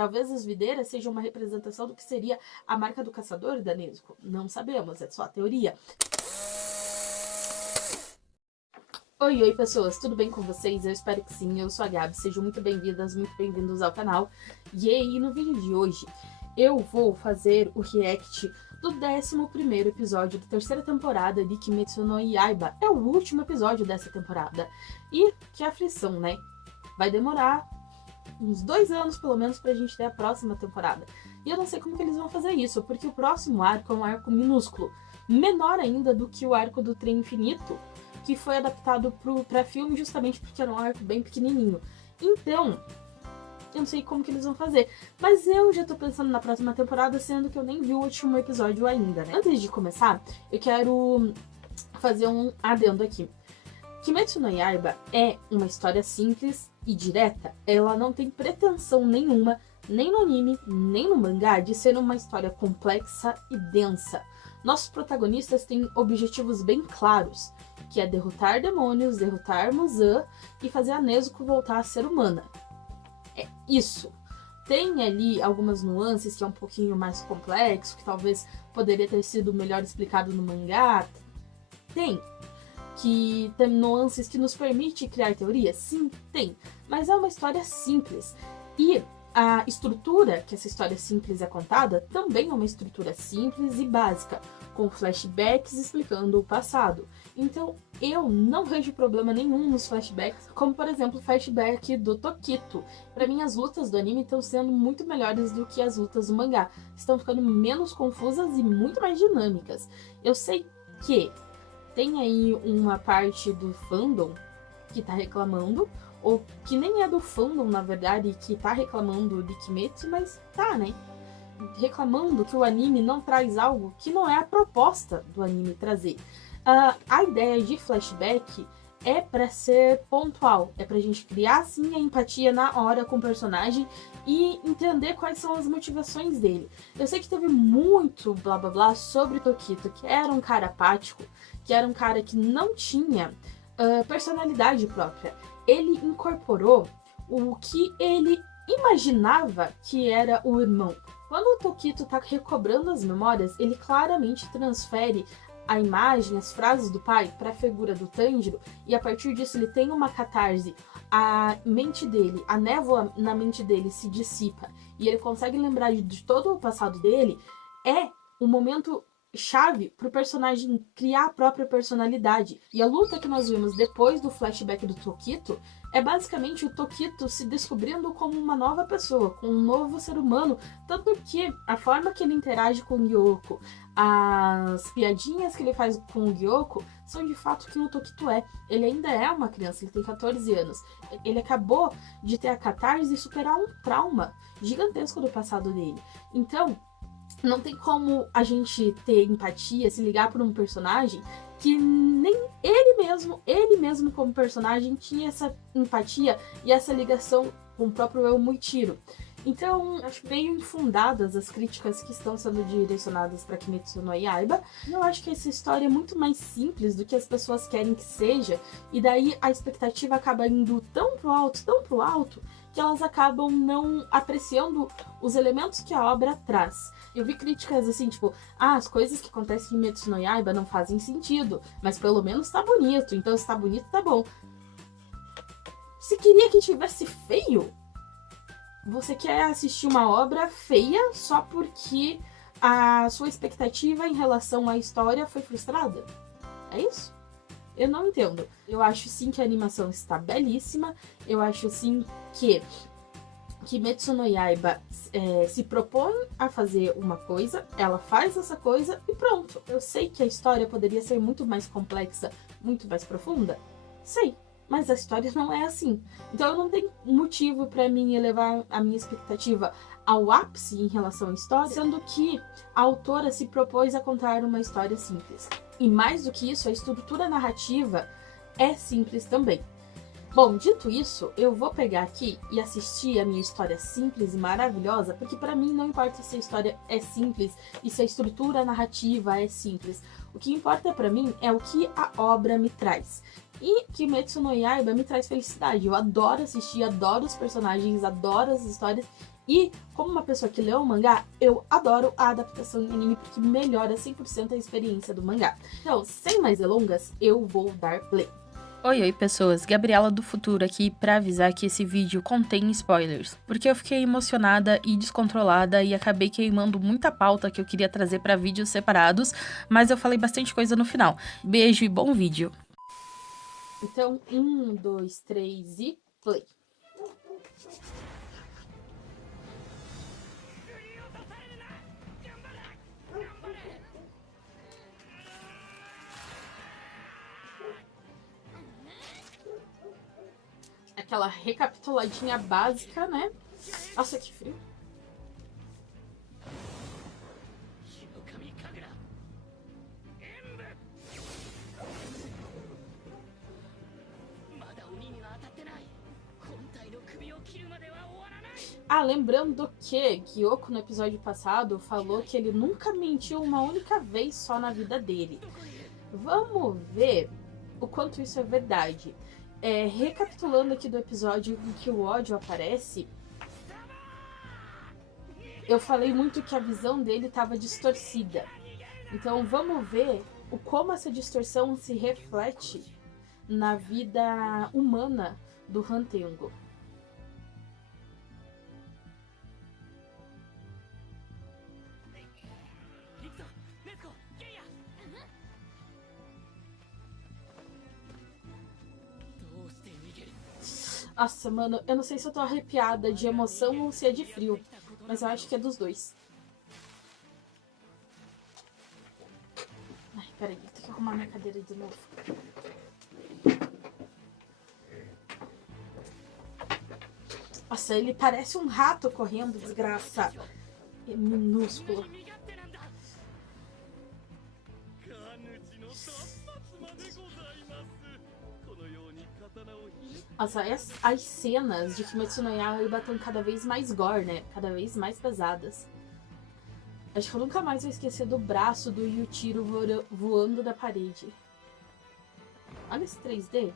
Talvez as videiras sejam uma representação do que seria a marca do caçador da Nezuko. Não sabemos, é só a teoria. Oi, pessoas, tudo bem com vocês? Eu espero que sim, eu sou a Gabi, sejam muito bem-vindas, muito bem-vindos ao canal. E aí, no vídeo de hoje, eu vou fazer o react do 11º episódio da terceira temporada de Kimetsu no Yaiba. É o último episódio dessa temporada. E que aflição, né? Vai demorar uns 2 anos, pelo menos, pra gente ter a próxima temporada. E eu não sei como que eles vão fazer isso, porque o próximo arco é um arco minúsculo. Menor ainda do que o arco do Trem Infinito, que foi adaptado pra filme justamente porque era um arco bem pequenininho. Então, eu não sei como que eles vão fazer. Mas eu já tô pensando na próxima temporada, sendo que eu nem vi o último episódio ainda, né? Antes de começar, eu quero fazer um adendo aqui. Kimetsu no Yaiba é uma história simples e direta. Ela não tem pretensão nenhuma, nem no anime, nem no mangá, de ser uma história complexa e densa. Nossos protagonistas têm objetivos bem claros, que é derrotar demônios, derrotar Muzan e fazer a Nezuko voltar a ser humana. É isso. Tem ali algumas nuances que é um pouquinho mais complexo, que talvez poderia ter sido melhor explicado no mangá. Tem nuances que nos permite criar teorias? Sim, tem. Mas é uma história simples. E a estrutura que essa história simples é contada também é uma estrutura simples e básica, com flashbacks explicando o passado. Então eu não vejo problema nenhum nos flashbacks, como por exemplo o flashback do Tokito. Pra mim as lutas do anime estão sendo muito melhores do que as lutas do mangá. Estão ficando menos confusas e muito mais dinâmicas. Eu sei que tem aí uma parte do fandom que tá reclamando, ou que nem é do fandom, na verdade, que tá reclamando de Kimetsu, mas tá, né? Reclamando que o anime não traz algo que não é a proposta do anime trazer. A ideia de flashback é pra ser pontual, é pra gente criar, sim, a empatia na hora com o personagem e entender quais são as motivações dele. Eu sei que teve muito blá blá blá sobre o Tokito, que era um cara apático, que era um cara que não tinha personalidade própria. Ele incorporou o que ele imaginava que era o irmão. Quando o Tokito tá recobrando as memórias, ele claramente transfere a imagem, as frases do pai para a figura do Tanjiro, e a partir disso ele tem uma catarse. A mente dele, a névoa na mente dele se dissipa e ele consegue lembrar de todo o passado dele. É um momento chave para o personagem criar a própria personalidade. E a luta que nós vimos depois do flashback do Tokito é basicamente o Tokito se descobrindo como uma nova pessoa, com um novo ser humano, tanto que a forma que ele interage com o Gyoko, as piadinhas que ele faz com o Gyoko, são de fato quem o Tokito é. Ele ainda é uma criança, ele tem 14 anos. Ele acabou de ter a catarse e superar um trauma gigantesco do passado dele. Então, não tem como a gente ter empatia, se ligar por um personagem que nem ele mesmo como personagem tinha essa empatia e essa ligação com o próprio Eu Muichiro. Então, acho meio infundadas as críticas que estão sendo direcionadas para Kimetsu no Yaiba. Eu acho que essa história é muito mais simples do que as pessoas querem que seja, e daí a expectativa acaba indo tão pro alto, que elas acabam não apreciando os elementos que a obra traz. Eu vi críticas assim, tipo, as coisas que acontecem em Kimetsu no Yaiba não fazem sentido, mas pelo menos tá bonito, então se tá bonito, tá bom. Se queria que tivesse feio, você quer assistir uma obra feia só porque a sua expectativa em relação à história foi frustrada? É isso? Eu não entendo. Eu acho sim que a animação está belíssima, eu acho sim que Kimetsu no Yaiba se propõe a fazer uma coisa, ela faz essa coisa e pronto. Eu sei que a história poderia ser muito mais complexa, muito mais profunda, sei, mas a história não é assim. Então eu não tenho motivo para mim elevar a minha expectativa ao ápice em relação à história, sendo que a autora se propôs a contar uma história simples. E mais do que isso, a estrutura narrativa é simples também. Bom, dito isso, eu vou pegar aqui e assistir a minha história simples e maravilhosa, porque pra mim não importa se a história é simples e se a estrutura narrativa é simples. O que importa pra mim é o que a obra me traz. E Kimetsu no Yaiba me traz felicidade. Eu adoro assistir, adoro os personagens, adoro as histórias E, como uma pessoa que leu o mangá, eu adoro a adaptação em anime, porque melhora 100% a experiência do mangá. Então, sem mais delongas, eu vou dar play. Oi, pessoas, Gabriela do Futuro aqui pra avisar que esse vídeo contém spoilers, porque eu fiquei emocionada e descontrolada e acabei queimando muita pauta que eu queria trazer pra vídeos separados, mas eu falei bastante coisa no final. Beijo e bom vídeo! Então, 1, 2, 3 e play! Aquela recapituladinha básica, né? Nossa, que frio. Ah, lembrando que Gyoko no episódio passado falou que ele nunca mentiu uma única vez só na vida dele. Vamos ver o quanto isso é verdade. Recapitulando aqui do episódio em que o ódio aparece, eu falei muito que a visão dele estava distorcida. Então vamos ver como essa distorção se reflete na vida humana do Hantengo. Nossa, mano, eu não sei se eu tô arrepiada de emoção ou se é de frio, mas eu acho que é dos dois. Ai, peraí, eu tenho que arrumar minha cadeira de novo. Nossa, ele parece um rato correndo, desgraça. É minúsculo. Nossa, as cenas de Kimetsu no Yaiba estão cada vez mais gore, né? Cada vez mais pesadas. Acho que eu nunca mais vou esquecer do braço do Yutiro voando da parede. Olha esse 3D.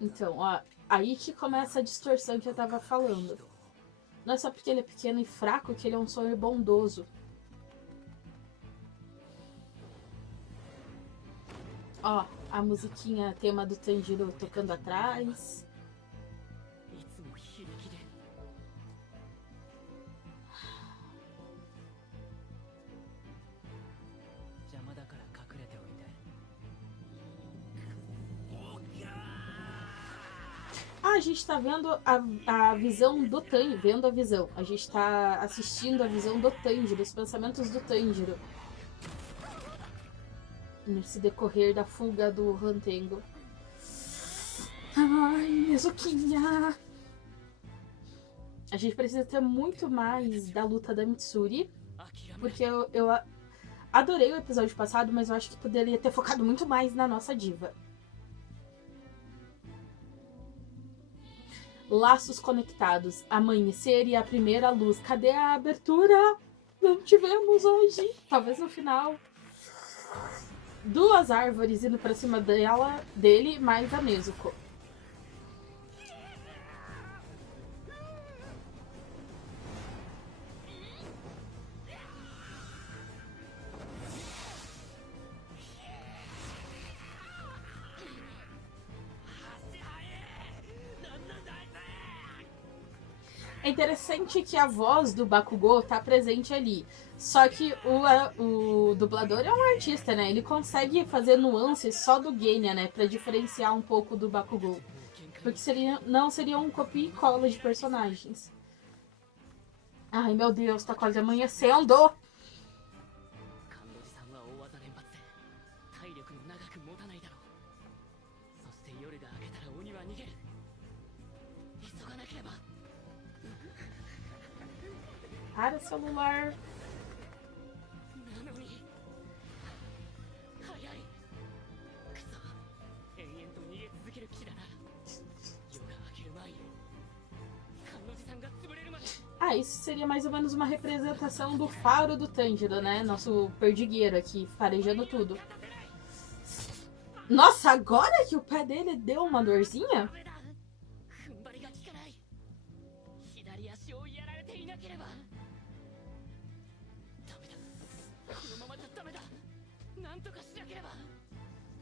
Então, ó, aí que começa a distorção que eu tava falando. Não é só porque ele é pequeno e fraco que ele é um sonho bondoso. Ó, a musiquinha tema do Tanjiro tocando atrás. A gente tá vendo a visão do Tanjiro, vendo a visão. A gente tá assistindo a visão do Tanjiro, os pensamentos do Tanjiro. Nesse decorrer da fuga do Hantengo. Ai, Mizukinha! A gente precisa ter muito mais da luta da Mitsuri. Porque eu adorei o episódio passado, mas eu acho que poderia ter focado muito mais na nossa diva. Laços conectados. Amanhecer e a primeira luz. Cadê a abertura? Não tivemos hoje. Talvez no final. 2 árvores indo pra cima dele, mais a Nezuko. É interessante que a voz do Bakugou tá presente ali. Só que o dublador é um artista, né? Ele consegue fazer nuances só do Genya, né? Pra diferenciar um pouco do Bakugou. Porque não seria um copia e cola de personagens. Ai, meu Deus, tá quase amanhecendo! Para, celular! Ah, isso seria mais ou menos uma representação do faro do Tanjiro, né? Nosso perdigueiro aqui, farejando tudo. Nossa, agora que o pé dele deu uma dorzinha?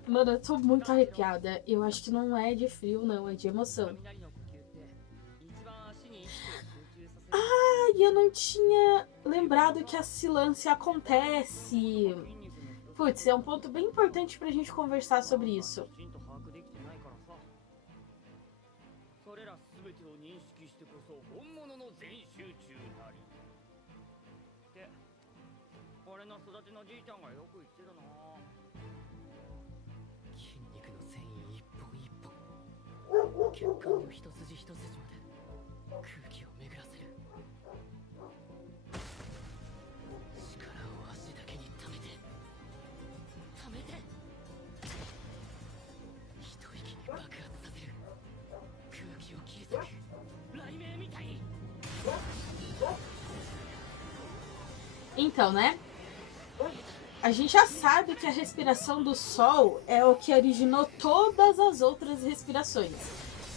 Mano, eu tô muito arrepiada. Eu acho que não é de frio, não, é de emoção. Ah, e eu não tinha lembrado que a silância acontece. Putz, é um ponto bem importante pra gente conversar sobre isso. Então, né? A gente já sabe que a respiração do Sol é o que originou todas as outras respirações.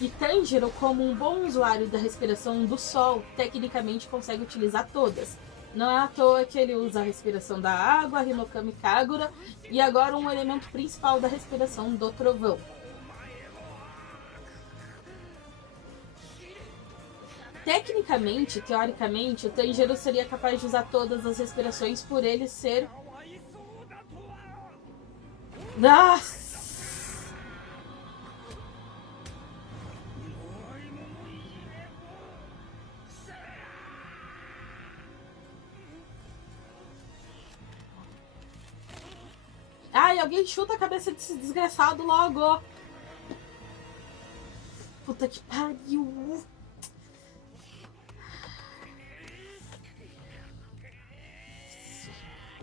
E Tanjiro, como um bom usuário da respiração do Sol, tecnicamente consegue utilizar todas. Não é à toa que ele usa a respiração da água, a Hinokami Kagura, e agora um elemento principal da respiração do Trovão. Tecnicamente, teoricamente, o Tanjiro seria capaz de usar todas as respirações por ele ser... Nossa! Ai, alguém chuta a cabeça desse desgraçado logo! Puta que pariu!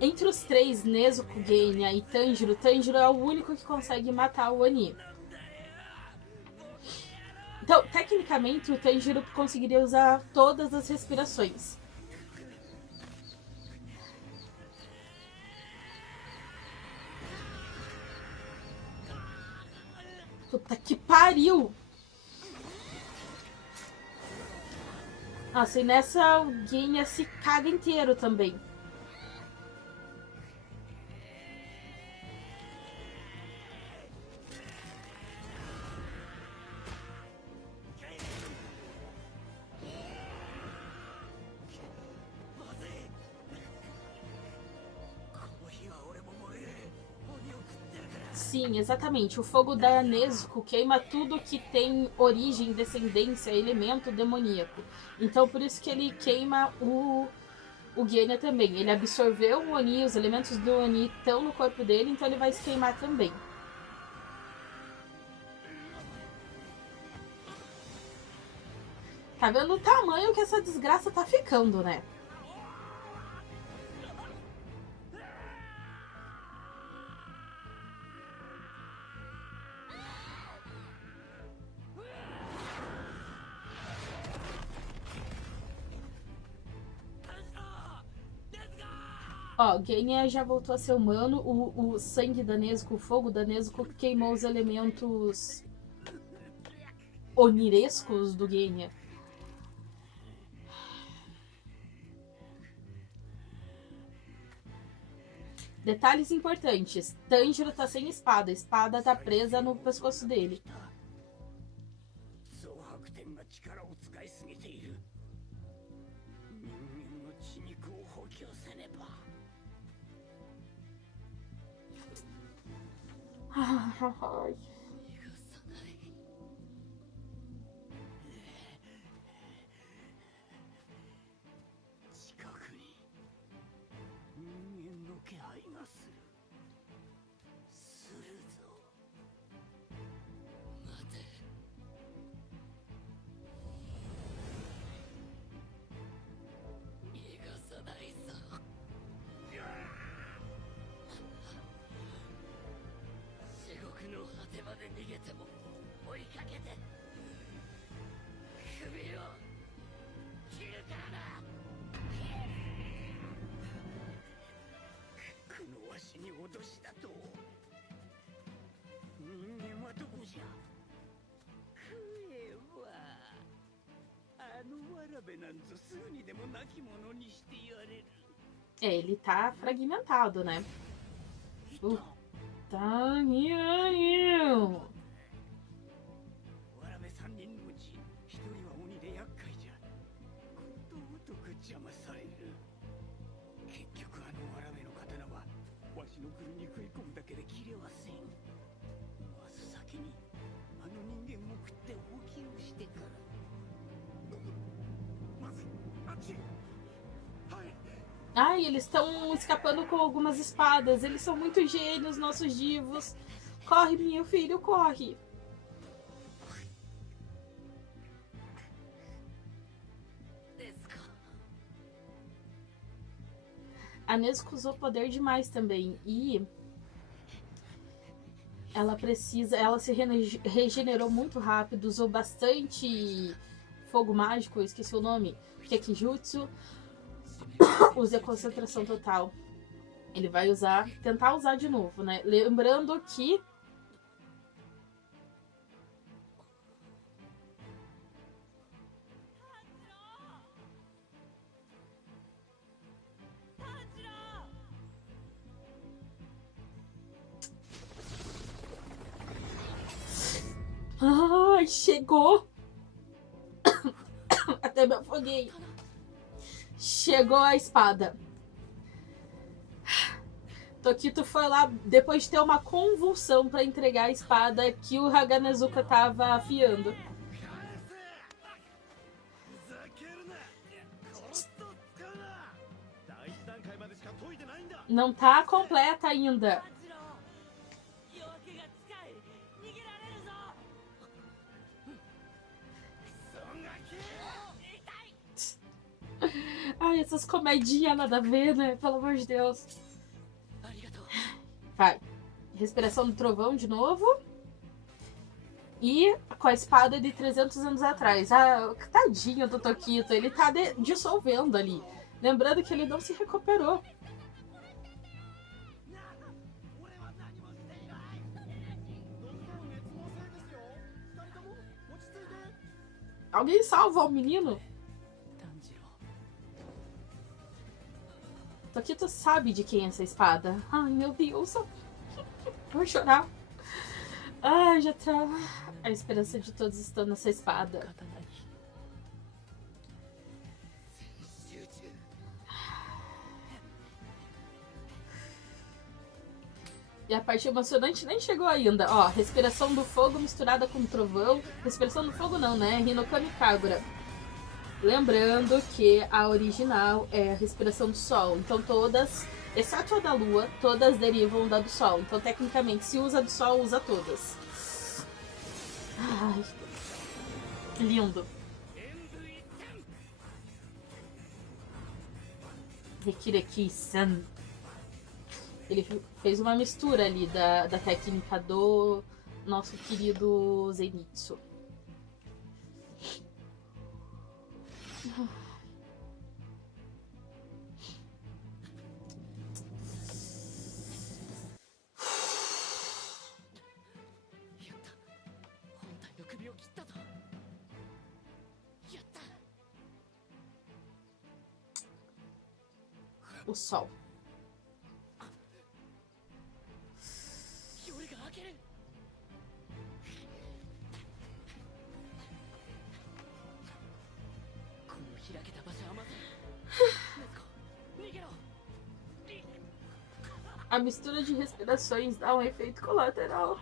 Entre os três, Nezuko, Genya e Tanjiro, Tanjiro é o único que consegue matar o Oni. Então, tecnicamente, o Tanjiro conseguiria usar todas as respirações. Puta que pariu! Nossa, e nessa o Genya se caga inteiro também. Sim, exatamente. O fogo da Nezuko queima tudo que tem origem, descendência, elemento demoníaco. Então, por isso que ele queima o Genya também. Ele absorveu o Oni, os elementos do Oni estão no corpo dele, então ele vai se queimar também. Tá vendo o tamanho que essa desgraça tá ficando, né? Ó, Genya já voltou a ser humano. O sangue da Nezuko, o fogo da Nezuko queimou os elementos onirescos do Genya. Detalhes importantes. Tanjiro tá sem espada. A espada tá presa no pescoço dele. Ai. É, ele tá fragmentado, né? Puta que pariu! Ai, eles estão escapando com algumas espadas. Eles são muito gênios, nossos divos. Corre, meu filho, corre. A Nezuko usou poder demais também. E ela se regenerou muito rápido. Usou bastante fogo mágico, eu esqueci o nome. Kekijutsu. Use a concentração total. Ele vai tentar usar de novo, né? Lembrando que ai, chegou! Até me afoguei. Chegou a espada. Tokito foi lá depois de ter uma convulsão para entregar a espada que o Haganezuka tava afiando. Não tá completa ainda. Ai, essas comedinhas nada a ver, né? Pelo amor de Deus. Vai. Respiração do trovão de novo. E com a espada de 300 anos atrás. Ah, tadinho do Tokito. Ele tá dissolvendo ali. Lembrando que ele não se recuperou. Alguém salva o menino? Tokito sabe de quem é essa espada. Ai, meu Deus. Vou chorar. Ai, já tá. A esperança de todos está nessa espada. E a parte emocionante nem chegou ainda. Ó, respiração do fogo misturada com trovão. Respiração do fogo não, né? Hinokami Kagura. Lembrando que a original é a respiração do sol. Então todas, exceto a da lua, todas derivam da do sol. Então tecnicamente, se usa do sol, usa todas. Ai, lindo. Rekireki-san. Ele fez uma mistura ali da técnica do nosso querido Zenitsu. O sol. A mistura de respirações dá um efeito colateral.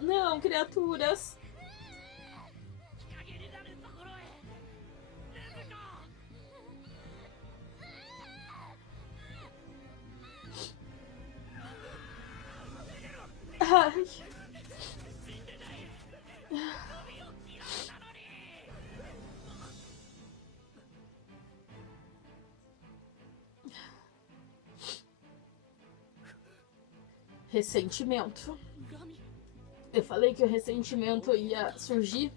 Não, criaturas. Ai. Ressentimento. Eu falei que o ressentimento ia surgir.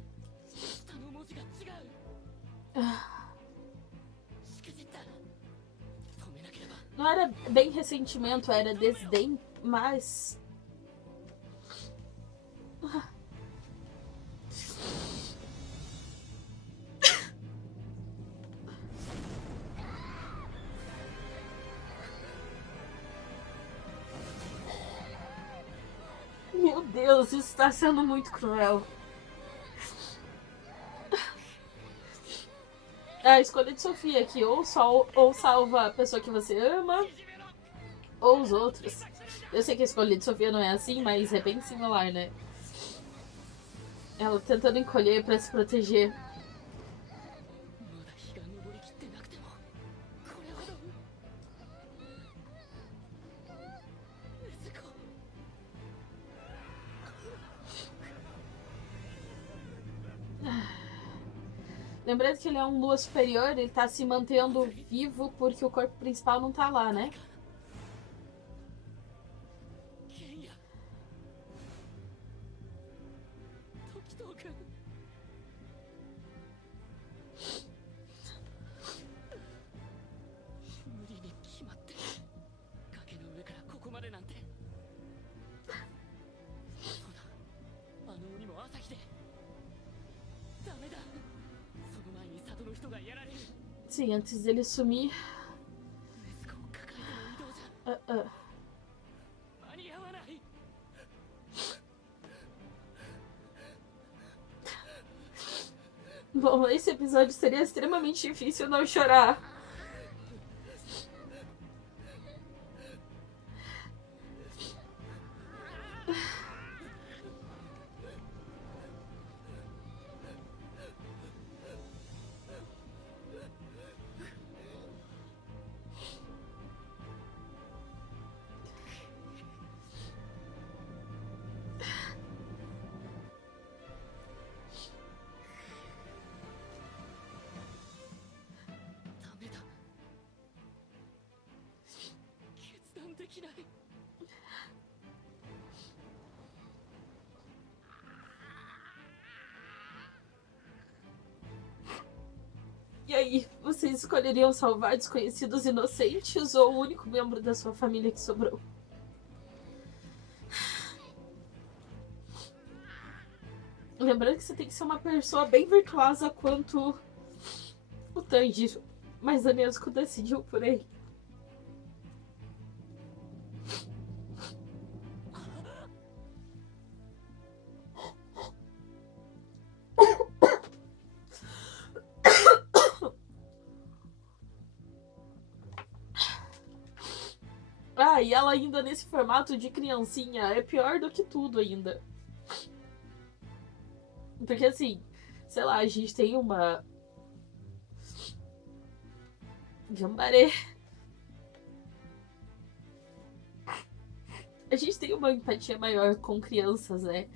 Não era bem ressentimento, era desdém, mas... Meu Deus, isso está sendo muito cruel. A escolha de Sofia aqui, ou salva a pessoa que você ama, ou os outros. Eu sei que a escolha de Sofia não é assim, mas é bem similar, né? Ela tentando encolher pra se proteger. Lembrando que ele é um lua superior, ele tá se mantendo vivo porque o corpo principal não tá lá, né? Sim, antes dele sumir. Bom, esse episódio seria extremamente difícil não chorar. E aí, vocês escolheriam salvar desconhecidos inocentes ou o único membro da sua família que sobrou? Lembrando que você tem que ser uma pessoa bem virtuosa quanto o Tanjiro, mas a Nezuko decidiu por ele. Ah, e ela ainda nesse formato de criancinha é pior do que tudo ainda. Porque assim, sei lá, a gente tem uma... Gambaré. A gente tem uma empatia maior com crianças, né?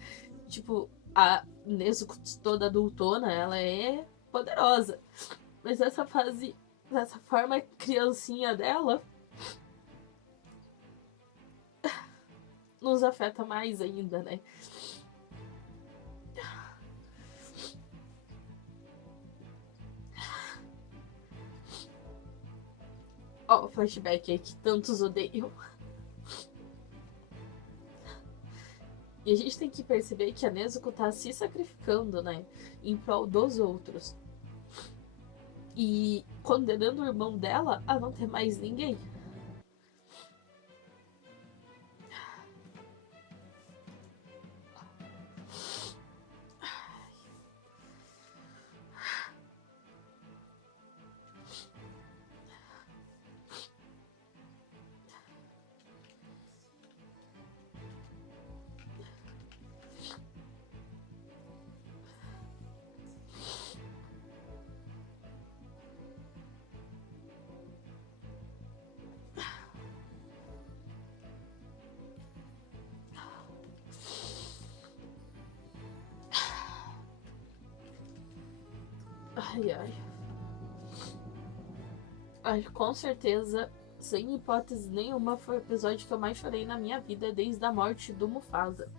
Tipo, a Nezuko toda adultona, ela é poderosa. Mas essa fase, essa forma criancinha dela nos afeta mais ainda, né? Ó, o flashback aí que tantos odeiam. E a gente tem que perceber que a Nezuko tá se sacrificando, né? Em prol dos outros. E condenando o irmão dela a não ter mais ninguém. Ai, ai. Ai, com certeza Sem hipótese nenhuma, foi o episódio que eu mais chorei na minha vida desde a morte do Mufasa.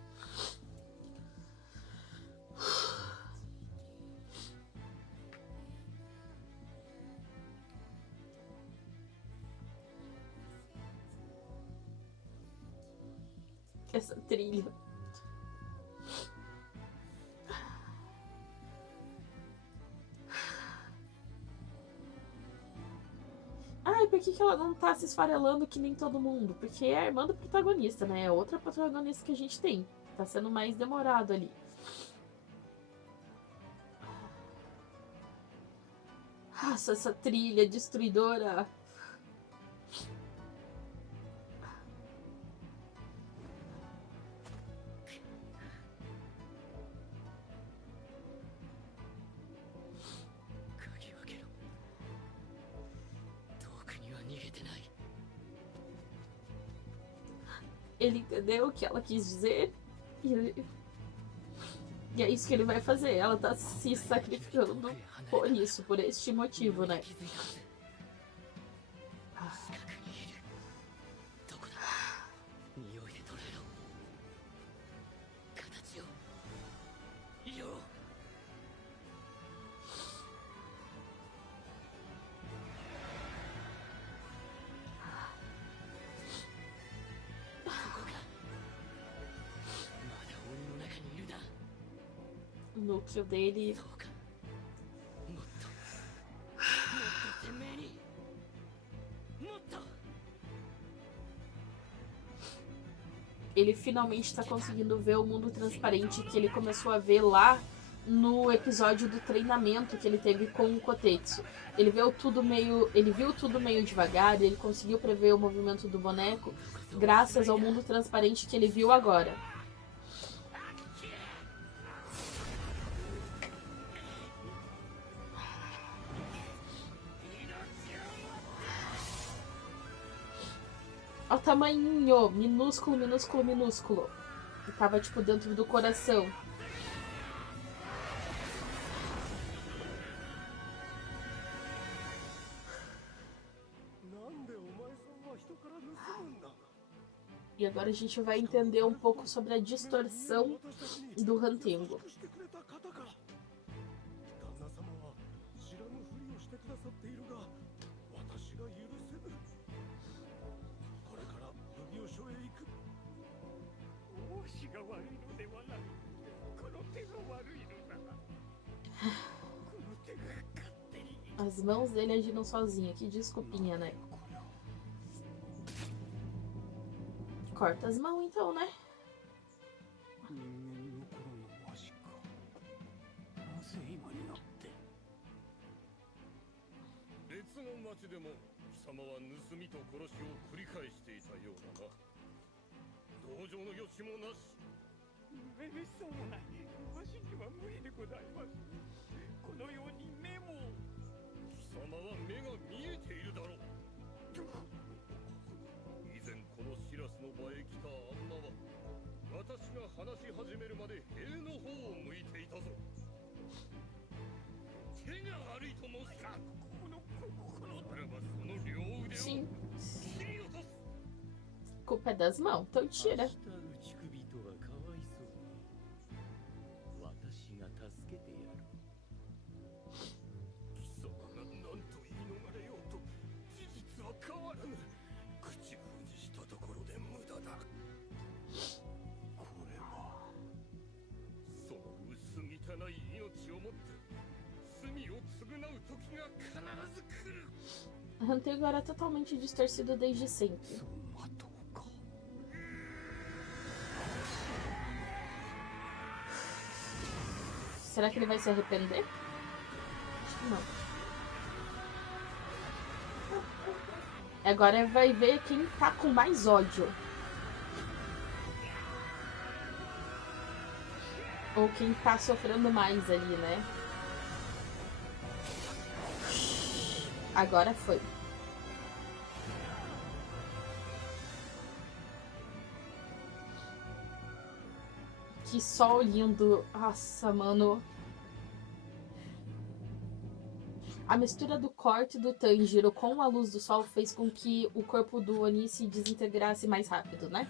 Essa trilha. Ai, por que ela não tá se esfarelando que nem todo mundo? Porque é a irmã do protagonista, né? É outra protagonista que a gente tem. Tá sendo mais demorado ali. Nossa, essa trilha destruidora. Ele entendeu o que ela quis dizer e é isso que ele vai fazer. Ela tá se sacrificando por isso, por este motivo, né? O núcleo dele. Ele finalmente está conseguindo ver o mundo transparente que ele começou a ver lá no episódio do treinamento que ele teve com o Kotetsu. Ele viu tudo meio devagar, ele conseguiu prever o movimento do boneco graças ao mundo transparente que ele viu agora. Olha o tamanhinho, minúsculo, minúsculo, minúsculo. E tava tipo dentro do coração. E agora a gente vai entender um pouco sobre a distorção do Hantengo. As mãos dele agiram sozinha. Que desculpinha, né? Corta as mãos então, né? 'Sim. Culpa é das mãos, então tira. Hantengo era totalmente distorcido desde sempre. Será que ele vai se arrepender? Acho que não. Agora vai ver quem tá com mais ódio. Ou quem tá sofrendo mais ali, né? Agora foi. Que sol lindo. Nossa, mano. A mistura do corte do Tanjiro com a luz do sol fez com que o corpo do Oni se desintegrasse mais rápido, né?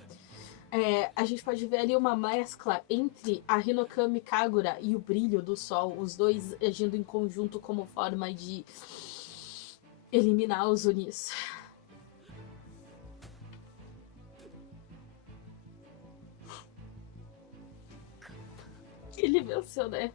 A gente pode ver ali uma mescla entre a Hinokami Kagura e o brilho do sol, os dois agindo em conjunto como forma de eliminar os Onis. Ele venceu, né?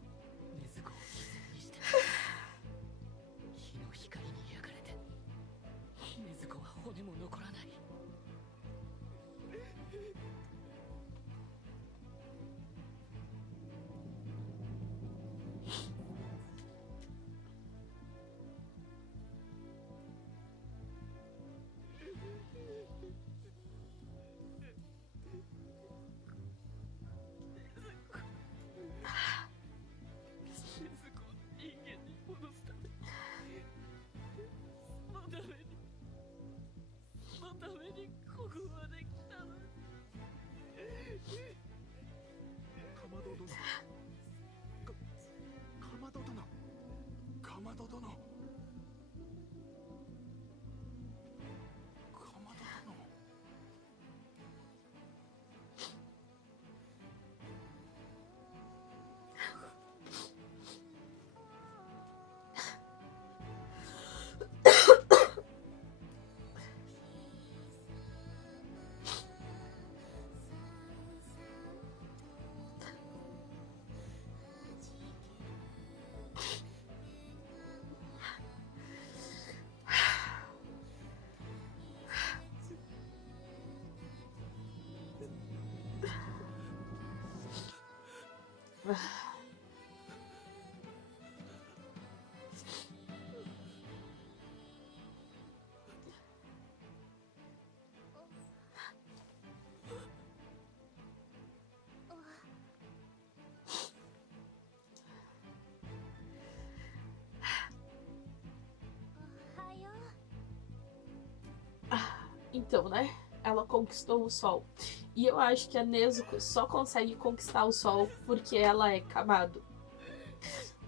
Então, né? Ela conquistou o sol. E eu acho que a Nezuko só consegue conquistar o sol porque ela é Kamado.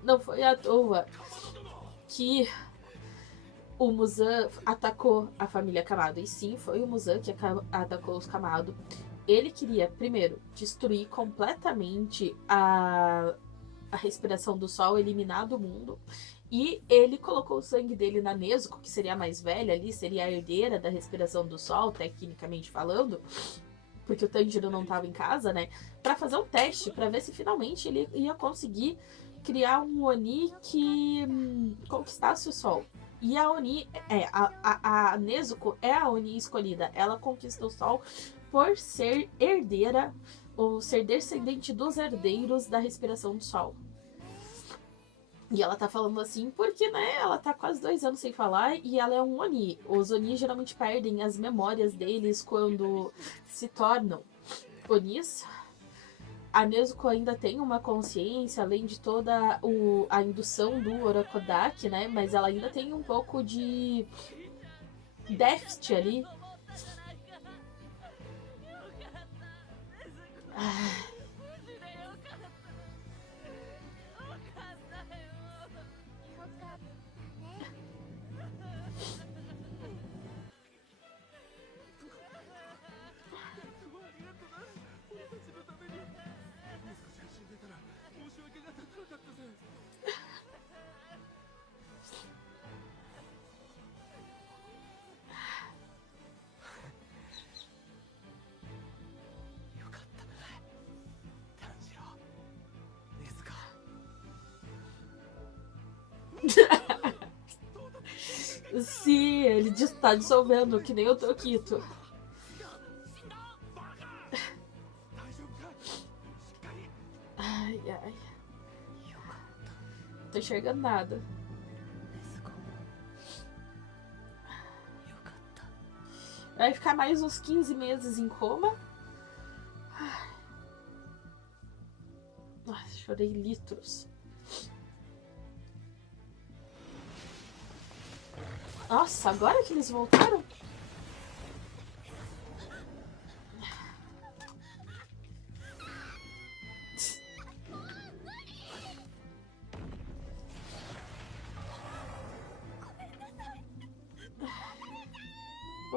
Não foi à toa que o Muzan atacou a família Kamado. E sim, foi o Muzan que atacou os Kamado. Ele queria, primeiro, destruir completamente a respiração do sol, eliminar do mundo. E ele colocou o sangue dele na Nezuko, que seria a mais velha ali, seria a herdeira da respiração do sol, tecnicamente falando, porque o Tanjiro não estava em casa, né? Pra fazer um teste, pra ver se finalmente ele ia conseguir criar um Oni que conquistasse o sol. E a Oni, a Nezuko é a Oni escolhida. Ela conquista o sol por ser herdeira, ou ser descendente dos herdeiros da respiração do sol. E ela tá falando assim porque, né, ela tá quase 2 anos sem falar e ela é um Oni. Os Oni geralmente perdem as memórias deles quando se tornam Onis. A Nezuko ainda tem uma consciência, além de toda a indução do Orokodaki, né, mas ela ainda tem um pouco de déficit ali. Sim, ele tá dissolvendo, que nem o Tokito. Ai, ai. Não tô enxergando nada. Vai ficar mais uns 15 meses em coma. Ai, chorei litros. Nossa, agora que eles voltaram?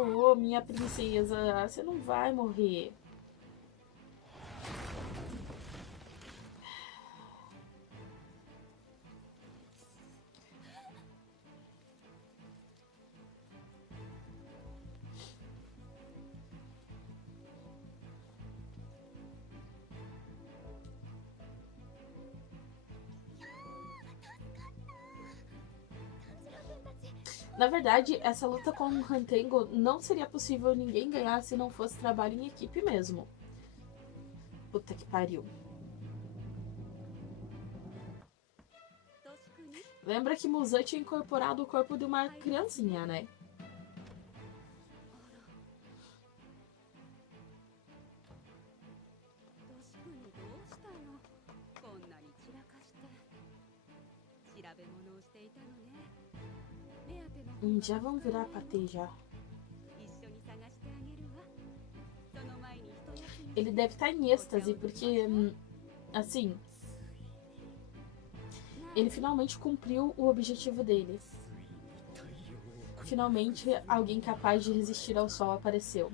Oh, minha princesa, você não vai morrer. Na verdade, essa luta com o Rantango não seria possível ninguém ganhar se não fosse trabalho em equipe mesmo. Puta que pariu. Lembra que Muzan tinha incorporado o corpo de uma criancinha, né? Já vão virar patê já. Ele deve estar em êxtase, porque, assim, ele finalmente cumpriu o objetivo dele. Finalmente, alguém capaz de resistir ao sol apareceu.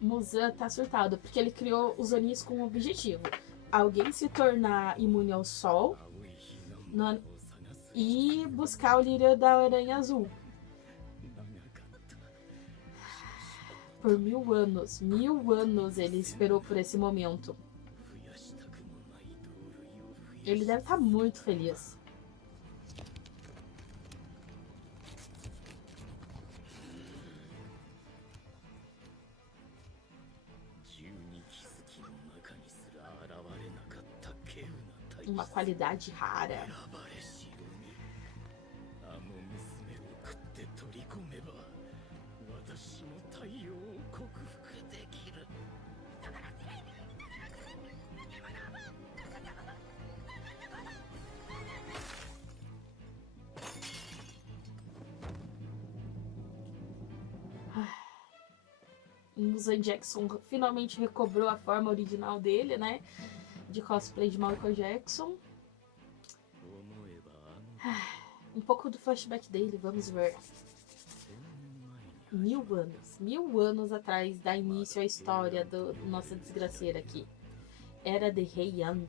Muzan tá surtado, porque ele criou os Onis com um objetivo. Alguém se tornar imune ao sol e buscar o lírio da Aranha Azul. Por 1000 anos ele esperou por esse momento. Ele deve estar muito feliz. Uma qualidade rara. Muzan Jackson finalmente recobrou a forma original dele, né? De cosplay de Michael Jackson. Um pouco do flashback dele, vamos ver. 1000 anos. 1000 anos atrás dá início à história do nossa desgraceira aqui. Era de Heian.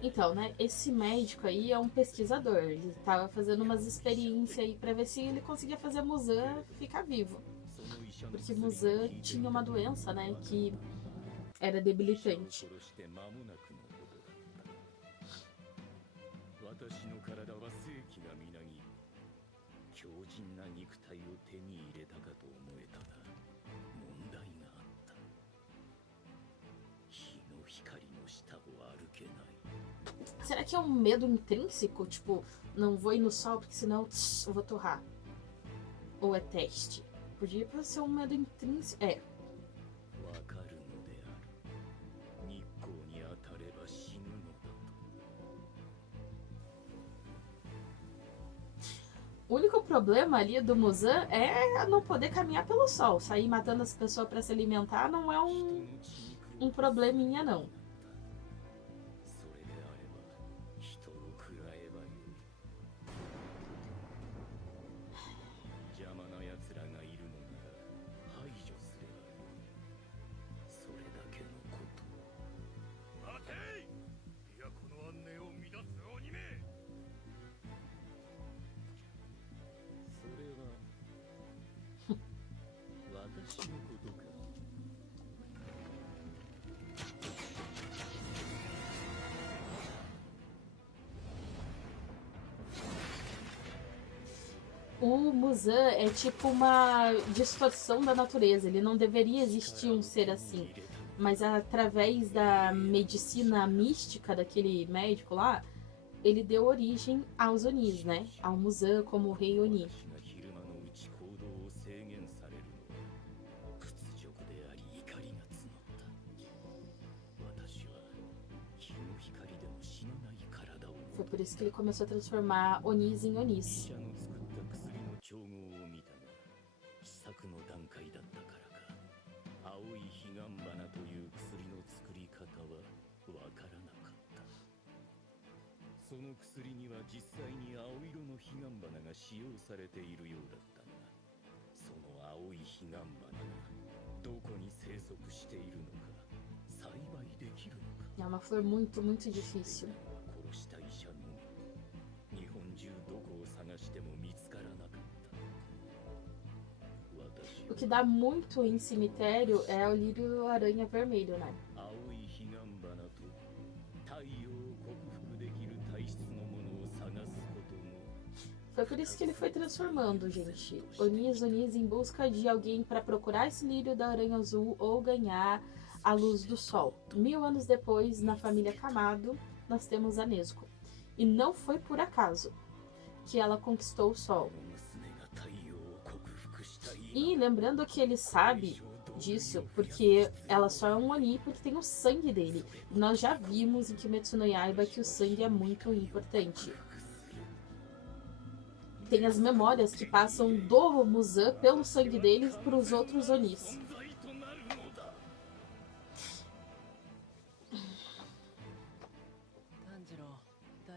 Então, né, esse médico aí é um pesquisador. Ele tava fazendo umas experiências aí pra ver se ele conseguia fazer Muzan ficar vivo. Porque Muzan tinha uma doença, né, que era debilitante. Será que é um medo intrínseco? Tipo, não vou ir no sol porque senão eu vou torrar. Ou é teste? Podia ser um medo intrínseco. É. O único problema ali do Muzan é não poder caminhar pelo sol. Sair matando as pessoas para se alimentar não é um probleminha, não. O Muzan é tipo uma distorção da natureza. Ele não deveria existir um ser assim. Mas através da medicina mística daquele médico lá, ele deu origem aos Onis, né? Ao Muzan como o rei Oni. Foi por isso que ele começou a transformar Onis em Onis. É uma flor muito, muito difícil. O que dá muito em cemitério é o lírio-aranha vermelho, né? Foi por isso que ele foi transformando, gente. Onis em busca de alguém para procurar esse lírio da aranha azul ou ganhar a luz do sol. 1000 anos depois, na família Kamado, nós temos a Nezuko. E não foi por acaso que ela conquistou o sol. E lembrando que ele sabe disso porque ela só é um Oni porque tem o sangue dele. E nós já vimos em Kimetsu no Yaiba que o sangue é muito importante. Tem as memórias que passam do Muzan pelo sangue dele para os outros Onis.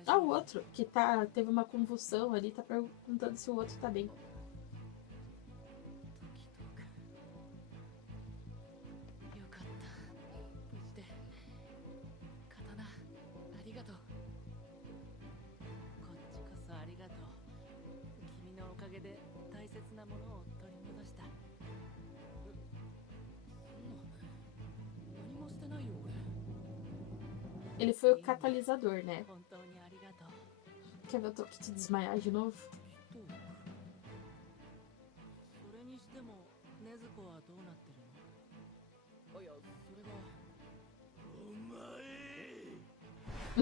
Ah, o outro, que teve uma convulsão ali, tá perguntando se o outro tá bem. Ele foi o catalisador, né? Quer ver eu tô aqui te desmaiar de novo?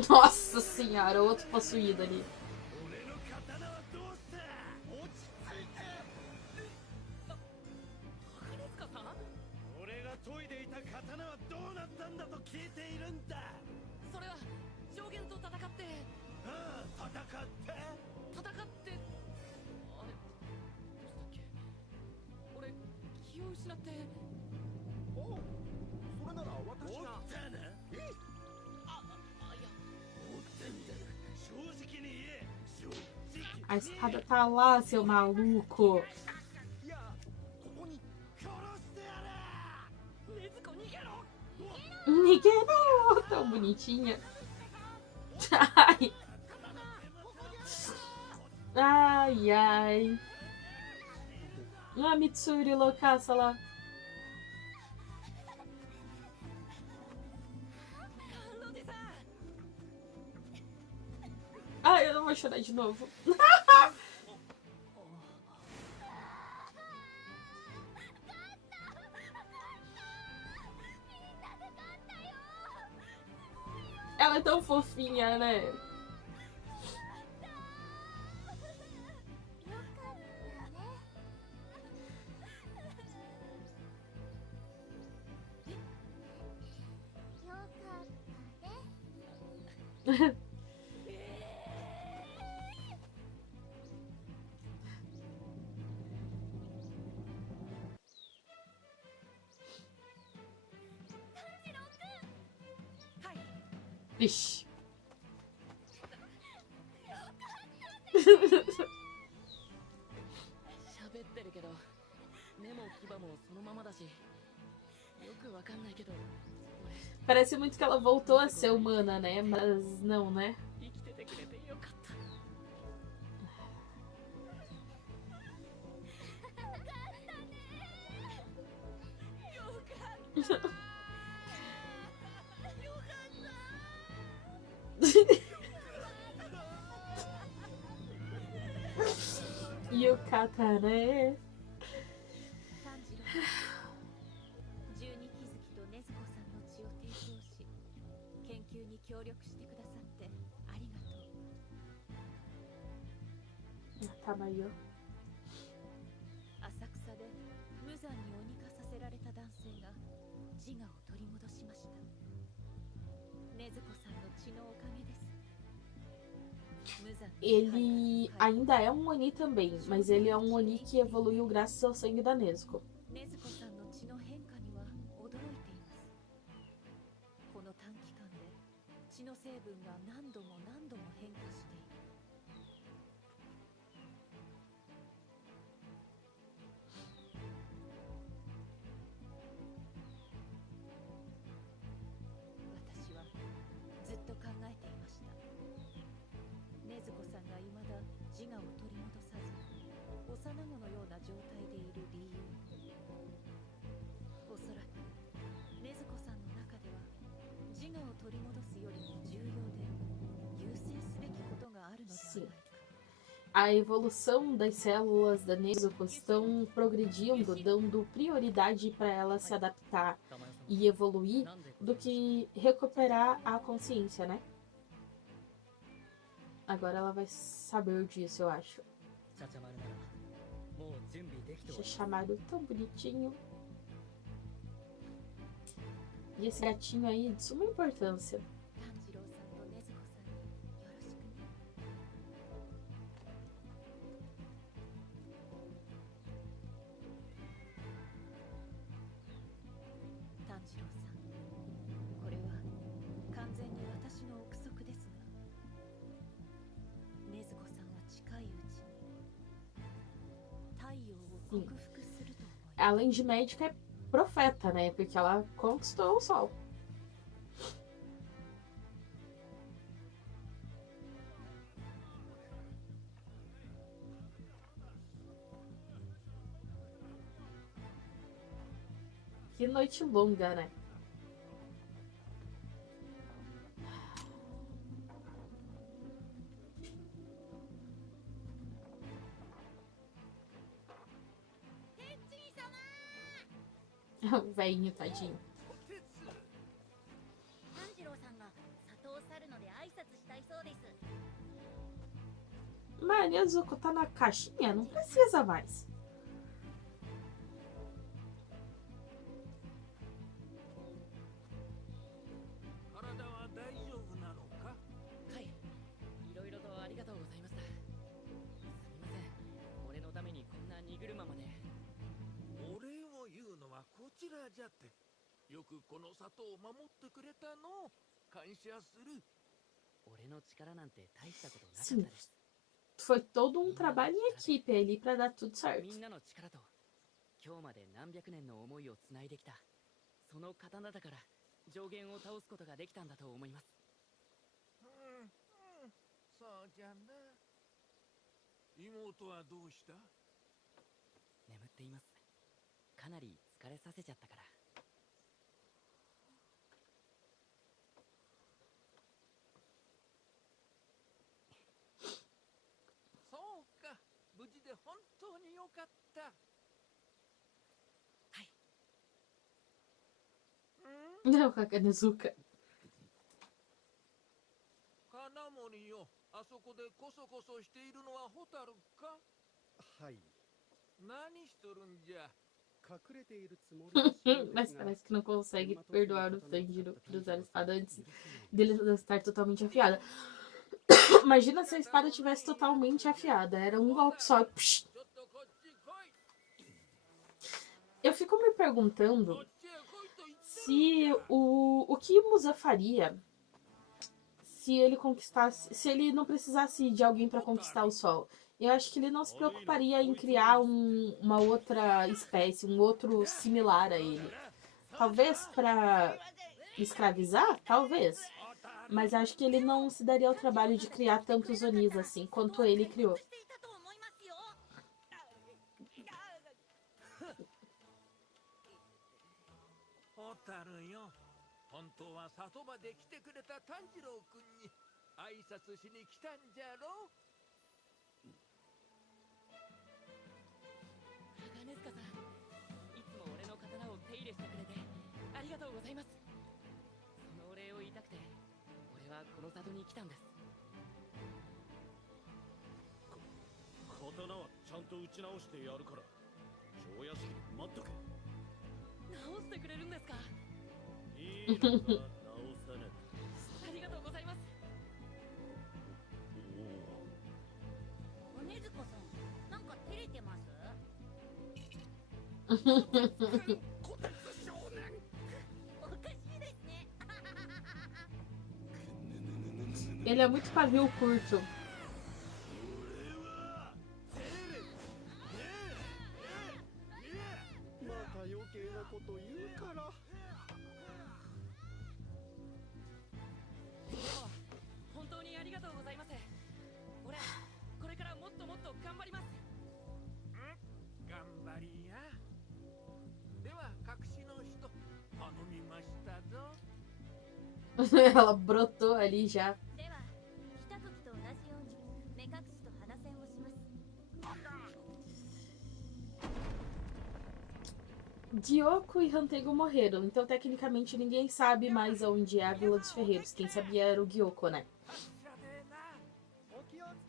Nossa senhora, outro possuído ali. A espada tá lá, seu maluco. Nigero! Tão bonitinha. Ai. Ai, ai. Ah, Mitsuri loucaça lá. Ai, eu não vou chorar de novo. Ela é tão fofinha, né? Vixe. 喋ってるけど目も牙もそのままだしよくわかんないけど Parece muito que ela voltou a ser humana, né? Mas não, né? 生きててくれてよかった Yukata, né? 炭治郎十二鬼月と禰豆子さんの血を提供し研究に協力してくださってありがとう。 Tamayo. 浅草で無残に鬼化させられた男性が自我を取り戻しました。禰豆子さんの血のおかげです。 Ele ainda é um Oni também, mas ele é um Oni que evoluiu graças ao sangue da Nezuko. 禰豆子さんの血の変化には驚いています。この短期間で血の成分が何度も何度も変化している。 私はずっと考えていました。禰豆子さんが未だ自我を取り戻さず幼子のような状態でいる理由。おそらく禰豆子さんの中では自我を取り戻すよりも重要で優先すべきことがあるのではないか。 A evolução das células da Nezuko estão progredindo, dando prioridade para ela se adaptar e evoluir do que recuperar a consciência, né? Agora ela vai saber disso, eu acho. Esse chamado tão bonitinho. E esse gatinho aí é de suma importância. 炭治郎さんと禰豆子さんによろしくね。 炭治郎さん、これは完全に私の憶測ですが、禰豆子さんは近いうちに太陽を克服すると思います。 Além de médica, é profeta, né? Porque ela conquistou o sol. 'Que noite longa, né? O velhinho, tadinho. 炭治郎さんが里を去るので挨拶したいそうです。 Mas a Nezuko tá na caixinha? Não precisa mais. 体は大丈夫なのか？はいいろいろとありがとうございましたすみません俺のためにこんな荷車までお礼を言うのはこちらじゃて。よくこの里を守ってくれたの。感謝する。俺の力なんて大したことなかったです Foi todo um trabalho em equipe ali pra dar tudo み certo. んなの力と今日まで何百年の思いをつないできたその刀だから上限を倒すことができたんだと思いますそうじゃな。妹はどうした？眠っていますかなり疲れさせちゃったからそうか。無事で本当によかった。はい Não, com a Nezuka. 金森よ、あそこでコソコソしているのはホタルか？はい、何しとるんじゃ？隠れているつもりです Mas parece que não consegue perdoar o Tanjiro por usar a espada antes dele estar totalmente afiada. Imagina se a espada tivesse totalmente afiada. Era um golpe só. Psh. ちょっとこっち来い。 Eu fico me perguntando こっちへ来いと言ってるんじ se ゃ。 o que Musa faria se ele conquistasse, se ele não precisasse de alguém para conquistar o sol. Eu acho que ele não se preocuparia em criar uma outra espécie, um outro similar a ele. Talvez para escravizar? Talvez. Mas acho que ele não se daria ao trabalho de criar tantos Onis assim quanto ele criou. ホタルよ、本当は里まで来てくれた炭治郎君に挨拶しに来たんじゃろ。鋼塚さん、いつも俺の刀を手入れしてくれてありがとうございます。そのお礼を言いたくて俺はこの里に来たんです。刀はちゃんと打ち直してやるから京屋敷で待っとけ。直してくれるんですか？いいのか直さなくて。ありがとうございます。おねずこさん、なんか照れてます？こてつ少年。おかしいですね。 Ele é muito pavio curto. また余計なこと言うから。本当にありがとうございます。俺これからもっともっと頑張ります。頑張りや。では隠しの人頼みましたぞ。 Ela brotou ali já. では、来た時と同じように目隠しと鼻栓をします。 Gyoko e Hantego morreram, então tecnicamente ninguém sabe mais onde é a Vila dos Ferreiros. Quem sabia era o Gyoko, né?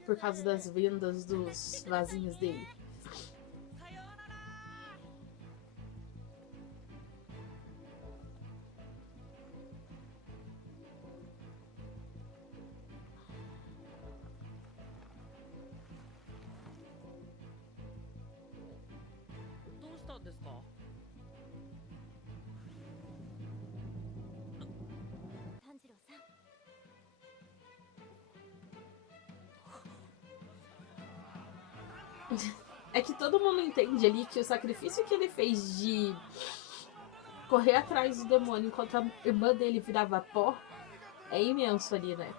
Por causa das vendas dos vasinhos dele. さようなら。 どうしたんですか？ 炭治郎さん、 É que todo mundo entende ali que o sacrifício que ele fez de correr atrás do demônio enquanto a irmã dele virava pó é imenso ali, né?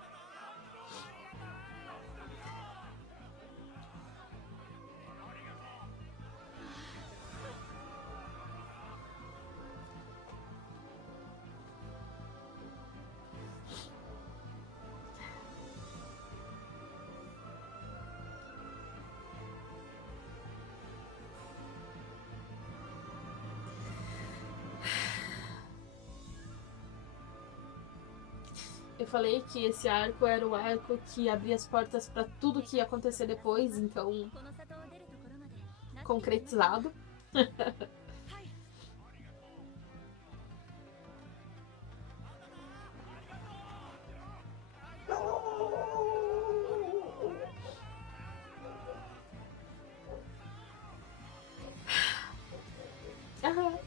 Eu falei que esse arco era o arco que abria as portas pra tudo que ia acontecer depois, então この里を出るところまでなって concretizado. はい。 Aham.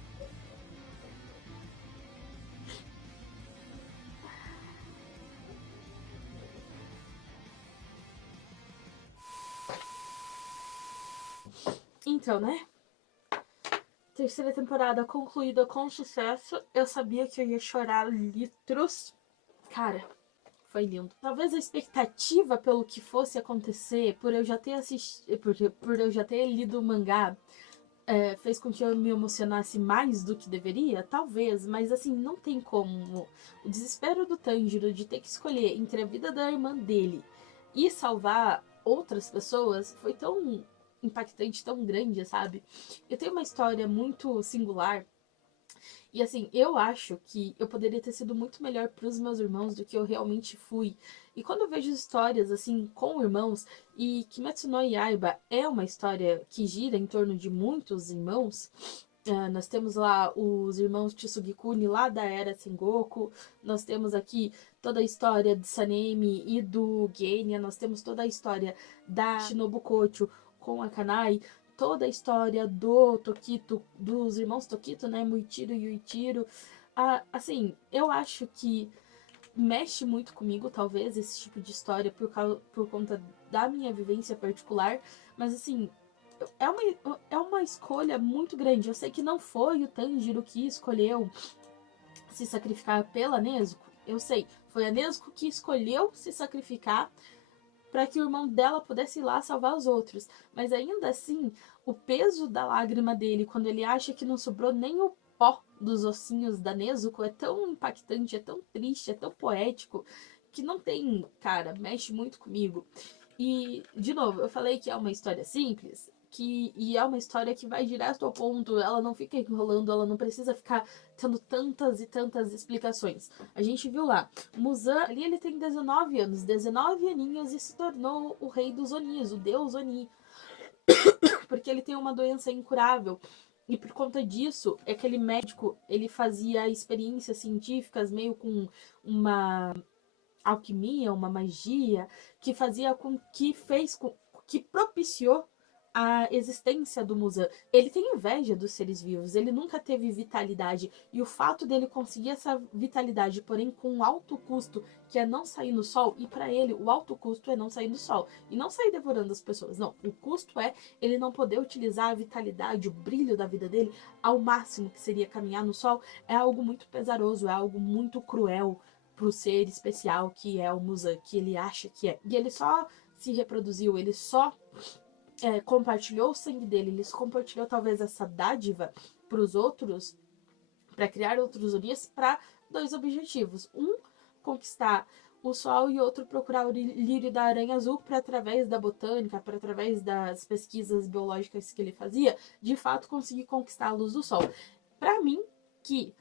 Então, né? Terceira temporada concluída com sucesso. Eu sabia que eu ia chorar litros. Cara, foi lindo. Talvez a expectativa pelo que fosse acontecer, por eu já ter assistido, por eu já ter lido o mangá, fez com que eu me emocionasse mais do que deveria? Talvez, mas assim, não tem como. O desespero do Tanjiro de ter que escolher entre a vida da irmã dele e salvar outras pessoas foi tão impactante, tão grande, sabe? Eu tenho uma história muito singular. E assim, eu acho que eu poderia ter sido muito melhor pros meus irmãos do que eu realmente fui. E quando eu vejo histórias assim com irmãos, e Kimetsu no Yaiba é uma história que gira em torno de muitos irmãos, nós temos lá os irmãos Tsutsugikuni lá da era Sengoku, nós temos aqui toda a história de Sanemi e do Genya, nós temos toda a história da Shinobu Kocho com a Kanai, toda a história do Tokito, dos irmãos Tokito, né, Muichiro e Yuichiro. Assim, eu acho que mexe muito comigo, talvez, esse tipo de história por conta da minha vivência particular, mas assim, é uma escolha muito grande. Eu sei que não foi o Tanjiro que escolheu se sacrificar pela Nezuko, eu sei, foi a Nezuko que escolheu se sacrificar para que o irmão dela pudesse ir lá salvar os outros, mas ainda assim, o peso da lágrima dele, quando ele acha que não sobrou nem o pó dos ossinhos da Nezuko, é tão impactante, é tão triste, é tão poético, que não tem, cara, mexe muito comigo. E, de novo, eu falei que é uma história simples, e é uma história que vai direto ao ponto, ela não fica enrolando, ela não precisa ficar tendo tantas e tantas explicações. A gente viu lá, Muzan, ali ele tem 19 anos, 19 aninhos, e se tornou o rei dos Onis, o deus Oni, porque ele tem uma doença incurável. E por conta disso, aquele médico, ele fazia experiências científicas meio com uma alquimia, uma magia, que fazia com que propiciou a existência do Muzan. Ele tem inveja dos seres vivos, ele nunca teve vitalidade, e o fato dele conseguir essa vitalidade, porém com um alto custo, que é não sair no sol, e para ele o alto custo é não sair no sol, e não sair devorando as pessoas, não, o custo é ele não poder utilizar a vitalidade, o brilho da vida dele ao máximo, que seria caminhar no sol, é algo muito pesaroso, é algo muito cruel pro ser especial que é o Muzan, que ele acha que é. E ele só se reproduziu, ele só compartilhou o sangue dele, ele compartilhou talvez essa dádiva para os outros, para criar outros Onis, para 2 objetivos. Um, conquistar o sol, e outro, procurar o lírio da aranha azul, para através da botânica, para através das pesquisas biológicas que ele fazia, de fato conseguir conquistar a luz do sol. Para mim, que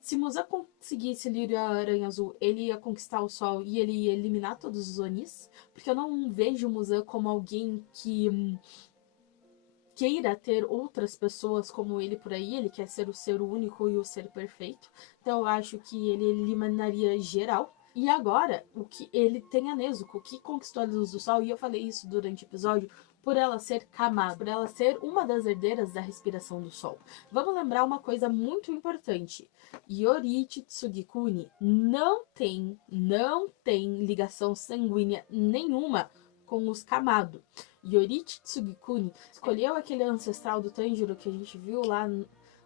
se Muzan conseguisse lírio da aranha azul, ele ia conquistar o sol e ele ia eliminar todos os Onis, porque eu não vejo o Muzan como alguém que queira ter outras pessoas como ele por aí, ele quer ser o ser único e o ser perfeito, então eu acho que ele eliminaria geral. E agora, o que ele tem a Nezuko, que conquistou a luz do sol, e eu falei isso durante o episódio, por ela ser Kamado, por ela ser uma das herdeiras da respiração do sol. Vamos lembrar uma coisa muito importante. Yoriichi Tsugikuni não tem ligação sanguínea nenhuma com os Kamado. Yoriichi Tsugikuni escolheu aquele ancestral do Tanjiro que a gente viu lá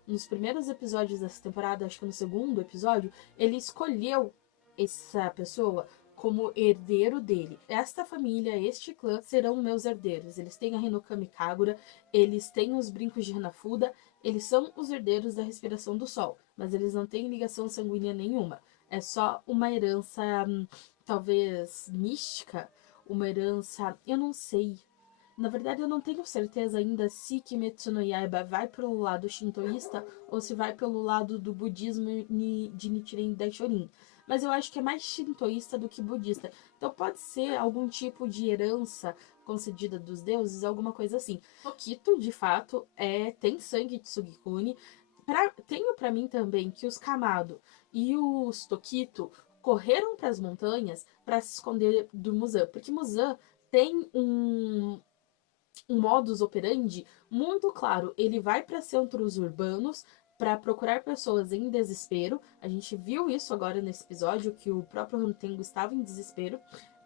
nos primeiros episódios dessa temporada, acho que no segundo episódio, ele escolheu essa pessoa como herdeiro dele. Esta família, este clã, serão meus herdeiros. Eles têm a Hinokami Kagura, eles têm os brincos de Hanafuda, eles são os herdeiros da respiração do sol, mas eles não têm ligação sanguínea nenhuma. É só uma herança, talvez, mística, uma herança, eu não sei. Na verdade, eu não tenho certeza ainda se Kimetsu no Yaiba vai pelo lado shintoísta ou se vai pelo lado do budismo de Nichiren Daishonin. Mas eu acho que é mais shintoísta do que budista. Então pode ser algum tipo de herança concedida dos deuses, alguma coisa assim. Tokito, de fato, tem sangue de Tsugikuni. Tenho pra mim também que os Kamado e os Tokito correram para as montanhas para se esconder do Muzan. Porque Muzan tem um modus operandi muito claro. Ele vai para centros urbanos para procurar pessoas em desespero. A gente viu isso agora nesse episódio, que o próprio Hantengo estava em desespero,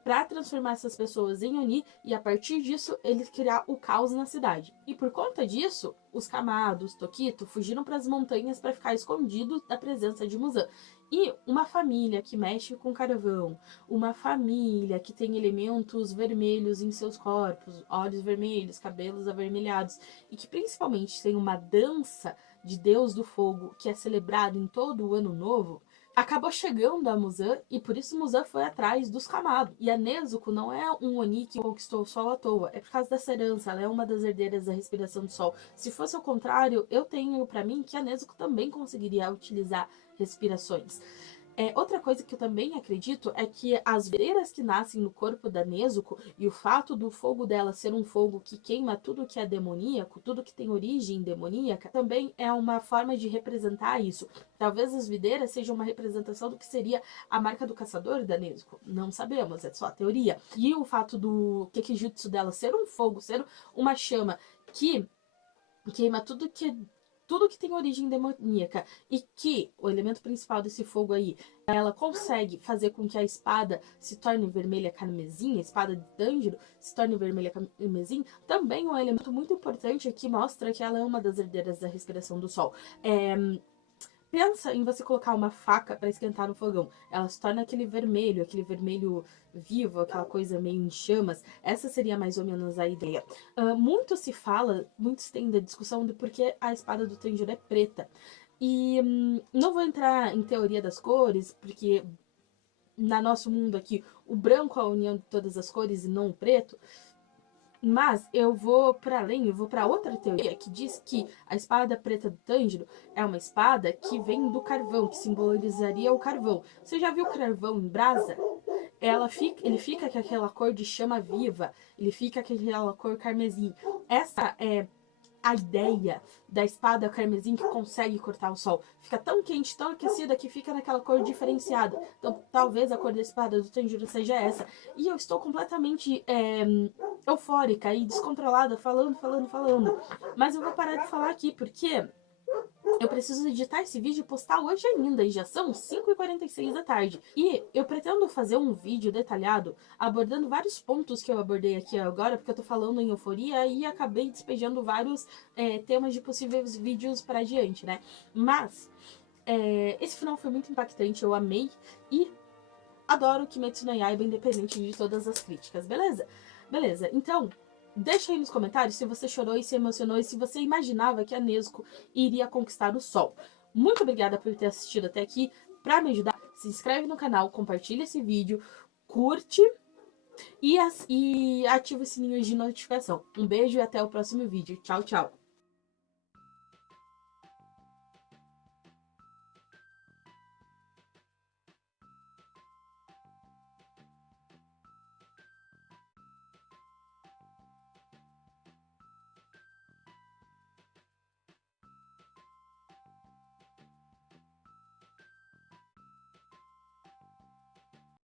para transformar essas pessoas em Oni, e a partir disso ele criar o caos na cidade. E por conta disso, os Kamado, os Tokito, fugiram para as montanhas para ficar escondidos da presença de Muzan. E uma família que mexe com carvão, uma família que tem elementos vermelhos em seus corpos, olhos vermelhos, cabelos avermelhados, e que principalmente tem uma dança de Deus do Fogo que é celebrado em todo o Ano Novo, acabou chegando a Muzan, e por isso Muzan foi atrás dos Kamado. E a Nezuko não é um Oni que conquistou o sol à toa, é por causa dessa herança, ela é uma das herdeiras da respiração do sol. Se fosse ao contrário, eu tenho pra mim que a Nezuko também conseguiria utilizar respirações. Outra coisa que eu também acredito é que as vereiras que nascem no corpo da Nezuko e o fato do fogo dela ser um fogo que queima tudo que é demoníaco, tudo que tem origem demoníaca, também é uma forma de representar isso. Talvez as videiras sejam uma representação do que seria a marca do caçador da Nezuko. Não sabemos, é só a teoria. E o fato do Kekijutsu dela ser um fogo, ser uma chama que queima tudo que tudo que tem origem demoníaca e que o elemento principal desse fogo aí, ela consegue fazer com que a espada se torne vermelha carmesim, a espada de Tanjiro se torne vermelha carmesim, também é um elemento muito importante que mostra que ela é uma das herdeiras da respiração do sol. Pensa em você colocar uma faca para esquentar no fogão. Ela se torna aquele vermelho vivo, aquela coisa meio em chamas. Essa seria mais ou menos a ideia. Muito se fala, muitos têm da discussão de por que a espada do Tanjiro é preta. E não vou entrar em teoria das cores, porque no nosso mundo aqui, o branco é a união de todas as cores e não o preto. Mas eu vou para além, eu vou para outra teoria que diz que a espada preta do Tanjiro é uma espada que vem do carvão, que simbolizaria o carvão. Você já viu carvão em brasa? Ele fica com aquela cor de chama viva, ele fica com aquela cor carmesim. Essa é a ideia da espada carmesim que consegue cortar o sol. Fica tão quente, tão aquecida que fica naquela cor diferenciada. Então talvez a cor da espada do Tanjiro seja essa. E eu estou completamente eufórica e descontrolada, falando. Mas eu vou parar de falar aqui, porque eu preciso editar esse vídeo e postar hoje ainda, e já são 5h46 da tarde. E eu pretendo fazer um vídeo detalhado, abordando vários pontos que eu abordei aqui agora, porque eu tô falando em euforia e acabei despejando vários temas de possíveis vídeos para adiante, né? Mas, esse final foi muito impactante, eu amei, e adoro Kimetsu no Yaiba, independente de todas as críticas, beleza? Beleza, então, deixa aí nos comentários se você chorou e se emocionou e se você imaginava que a Nezuko iria conquistar o sol. Muito obrigada por ter assistido até aqui. Pra me ajudar, se inscreve no canal, compartilha esse vídeo, curte e ativa o sininho de notificação. Um beijo e até o próximo vídeo. Tchau, tchau!